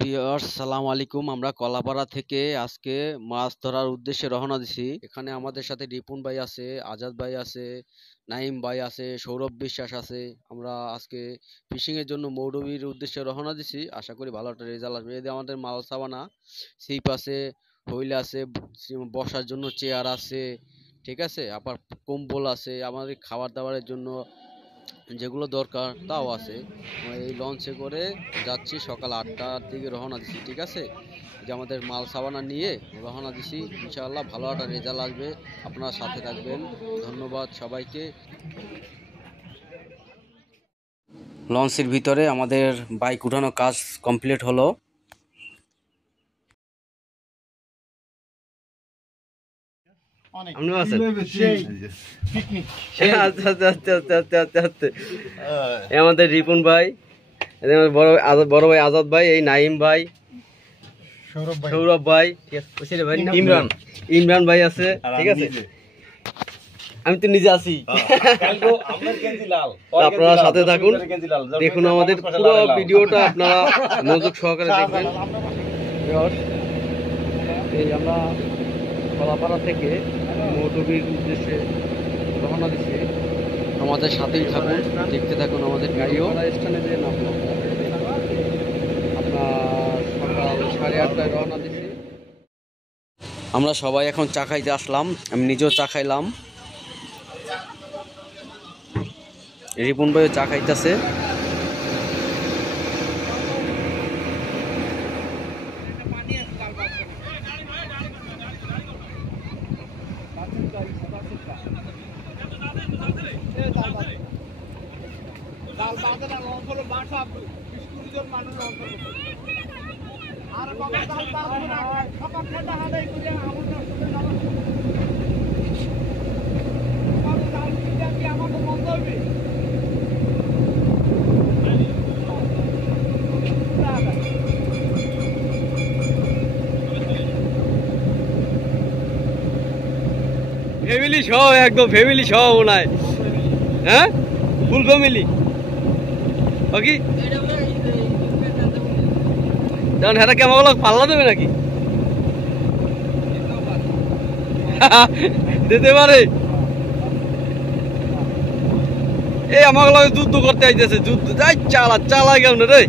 Viewers সালামু আলাইকুম। আমরা কলাপাড়া থেকে আজকে মাছ ধরার উদ্দেশ্যে রওনা দিছি। এখানে আমাদের সাথে রিপন ভাই আছে, আজাদ ভাই আছে, নাইম ভাই আছে, সৌরভ বিশ্বাস আছে। আমরা আজকে ফিশিং এর জন্য মৌলভীর উদ্দেশ্যে রওনা দিছি। আশা করি ভালো একটা রেজাল্ট আসবে। এই যে আমাদের মাল সাবানা সিপ আছে, হুইল আছে, বসার জন্য চেয়ার আছে, ঠিক আছে, আবার কম্বল আছে, আমাদের খাবার দাবারের জন্য যেগুলো দরকার তাও আছে। আমরা এই লঞ্চে করে যাচ্ছি, সকাল 8টার দিকে রওনা দিছি, ঠিক আছে। যে আমাদের মাল সাবানা নিয়ে রওনা দিছি, ইনশাআল্লাহ ভালো একটা রেজাল্ট আসবে। আপনারা সাথে থাকবেন। ধন্যবাদ সবাইকে। লঞ্চের ভিতরে আমাদের বাইক উঠানো কাজ কমপ্লিট হলো। আমাদের রিপন ভাই, বড় ভাই আজাদ ভাই, এই নাইম ভাই, সৌরভ ভাই, ইমরান ইমরান ভাই আছে, ঠিক আছে। আমি তো নিজে আছি। আপনারা সাথে থাকুন, দেখুন আমাদের পুরো ভিডিওটা, আপনারা মনোযোগ সহকারে দেখবেন। এই আমরা কলাপাড়া থেকে মৌলভীর উদ্দেশ্যে রওনা দিচ্ছি। আমাদের সাথেই থাকুন, দেখতে থাকুন আমাদের ভিডিও। স্থানে যে নামবো আপনার সকাল 8:30টায় রওনা দিচ্ছি। আমরা সবাই এখন চা খাইতে আসলাম, আমি নিজেও চা খাইলাম, রিপন ভাইও চা খাইতেছে। ফ্যামিলি সহ, একদম ফ্যামিলি সহ মনে হয়, হ্যাঁ, ফুল ফ্যামিলি। ওকে, তখন হ্যাঁ কেমন পাল্লা দেবে নাকি? দিতে পারে। এই আমার লগে যুদ্ধ করতে আইতেছে, যুদ্ধ যাই চালা কেমন রে।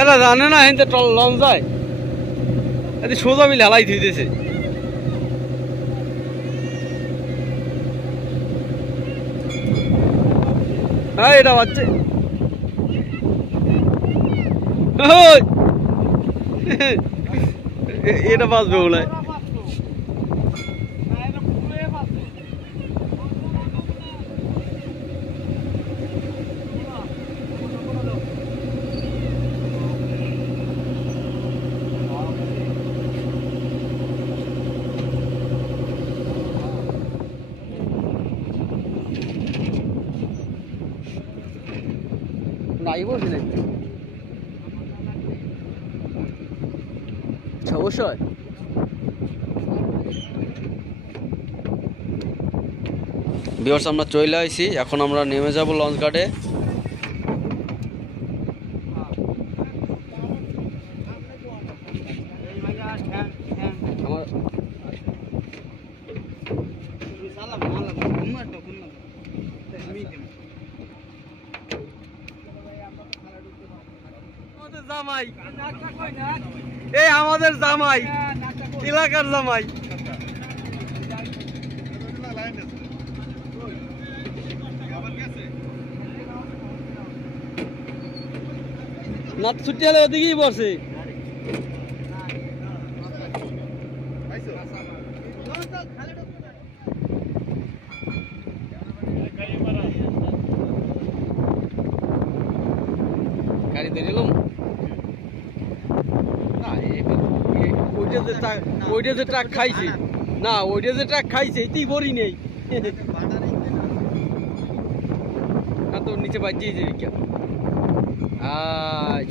এরা জানে না হেনতে লঞ্চ যায়, এতে সোজা মিলে হেলাই দিতেছে। হ্যাঁ এটা বাচ্চা, এটা বাঁচবে মনে হয়। অবশ্যই ভিউয়ার্স, আমরা চলে আইছি, এখন আমরা নেমে যাব লঞ্চ ঘাটে। জামাই, এই আমাদের জামাই, এলাকার জামাই। না ছুটি হলে ওদিকেই বসে। গাড়ি ধরে এলাম না, ওইটা যে ট্রাক খাইছে না, ওইটা যে ট্রাক খাইছে এতেই বড়ি নেই। তো নিচে বাজিয়েছে রিক্সা।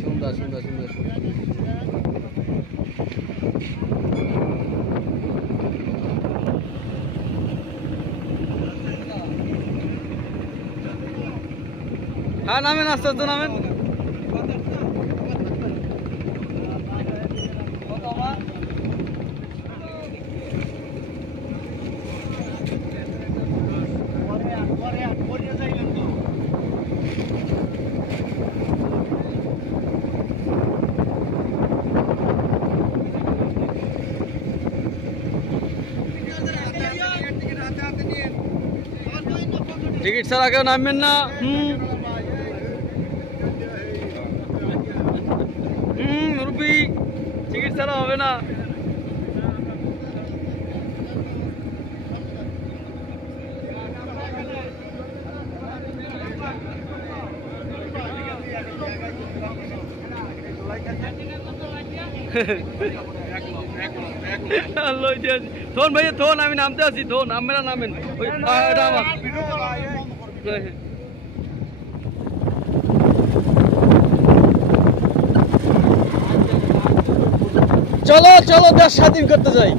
সুন্দর সুন্দর সুন্দর সুন্দর। হ্যাঁ নামেন, আস্তে আস্তে নামেন। টিকিট ছাড়া কেউ নামবেন না। রুপি টিকিট ছাড়া হবে না। থন ভাইয়া থন, আমি নামতে আছি, থন আমরা নামেন। চলো চলো দেশ স্বাধীন করতে যাই।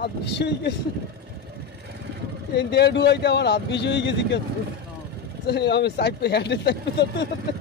রাত বেশি হয়ে গেছে, দেড় ডুয়াইতে আমার রাত বেশি হয়ে গেছি। আমি চাইপে হ্যান্ডে চাইপে ধরতে ধরতে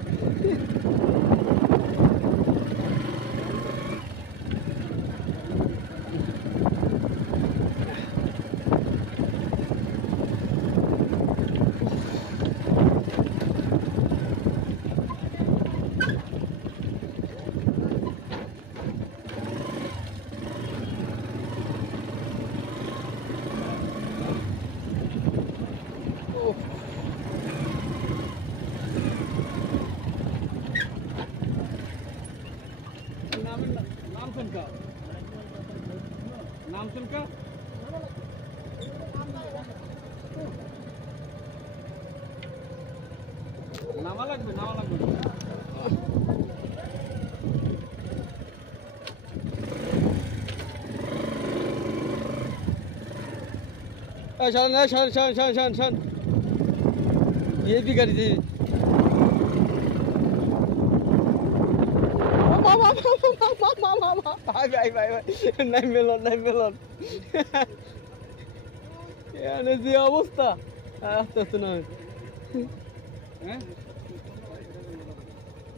नाम सुन का नामा लगবে शान ये भी कर दी। नहीं मिलन যে অবস্থা। আস্তে আস্তে না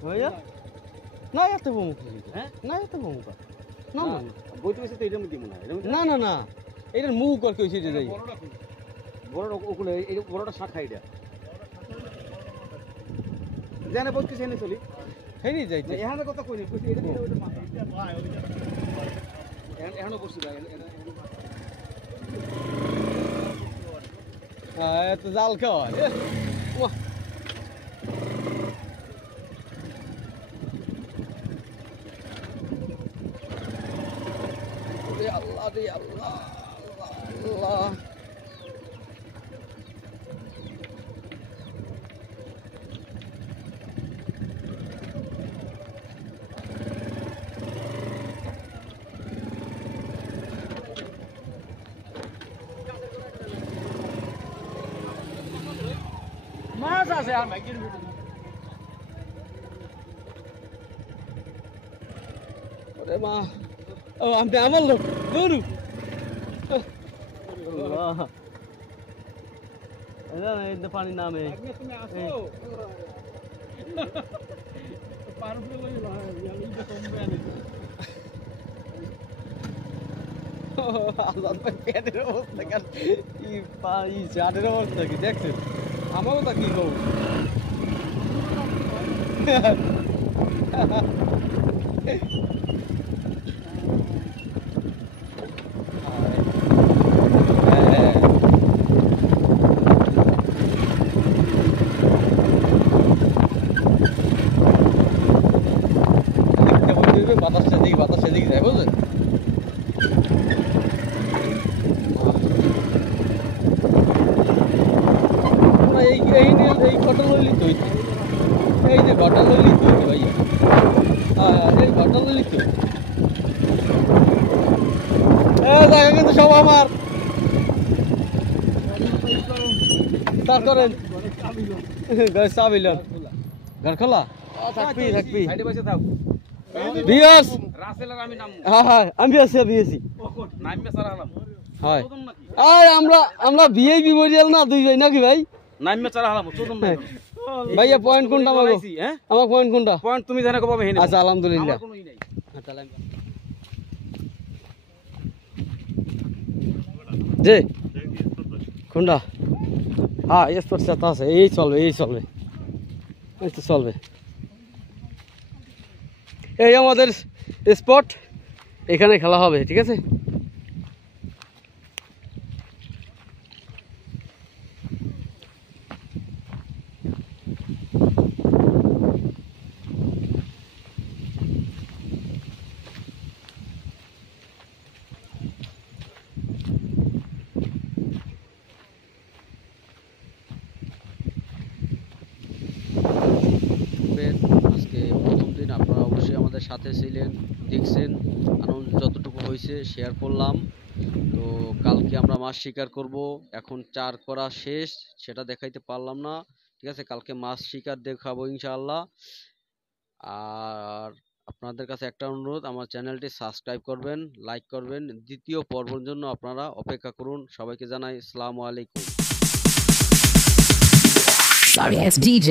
ভাইয়া না এত বমু না এত বমু না না বইতে বসে তো এটার মধ্যে মনে হয় না না না এটার মুখ আর কইছে যে যাই বড় ওগুলো এই বড়টা শাখা এটা জানে বলতে সেনে চলি হেনি যাইতে এখানে কথা কই নি কইছে এটা ওটা মাথা এখানে বসে যায় এত জাল খাওয়া আরে আল্লাহ আল্লাহ মাছ আছে আর ভাগ্যের ভিতরে ওরে মা ও আমি আমার লোক দৌড়ু আল্লাহ এরা এই পানি নামে তুমি আসো পার উপরে লই না ইয়ালিটা কমবে না আল্লাহ ভাই পেটের অবস্থা কেন এই পাই জানের অবস্থা কি দেখছেন আমারও তা কি কও বাতাসটা দিকে যায় বুঝলেন এই ঘটনা ললিত হইছে এই যে ঘটনা ললিত হইছে ভাই এই ঘটনা ললিত জায়গা কিন্তু সব আমার তার করেন চাবিলেন ঘর খোলা থাকবি বিয়াস হ্যাঁ হ্যাঁ আমি আছি হয় আমরা বিয়ে বিবরিয়াল না দুই ভাই নাকি ভাই ভাইয়া পয়েন্ট কোনটা আমাকে আমার পয়েন্ট কোনটা পয়েন্ট তুমি জানা কবে আচ্ছা আলহামদুলিল্লাহ যে কোনটা হ্যাঁ স্পোর্টস আছে এই চলবে এই তো চলবে এই আমাদের স্পট এখানে খেলা হবে ঠিক আছে আজকে প্রথম দিন আপনারা অবশ্যই আমাদের সাথে ছিলেন দেখছেন আনন্দ যতটুকু হয়েছে শেয়ার করলাম তো কালকে আমরা মাছ শিকার করব এখন চার করা শেষ সেটা দেখাইতে পারলাম না ঠিক আছে কালকে মাছ শিকার দেখাবো ইনশাআল্লাহ আর আপনাদের কাছে একটা অনুরোধ আমার চ্যানেলটি সাবস্ক্রাইব করবেন লাইক করবেন দ্বিতীয় পর্বের জন্য আপনারা অপেক্ষা করুন সবাইকে জানাই আসসালামু আলাইকুম। Sorry, it's DJ.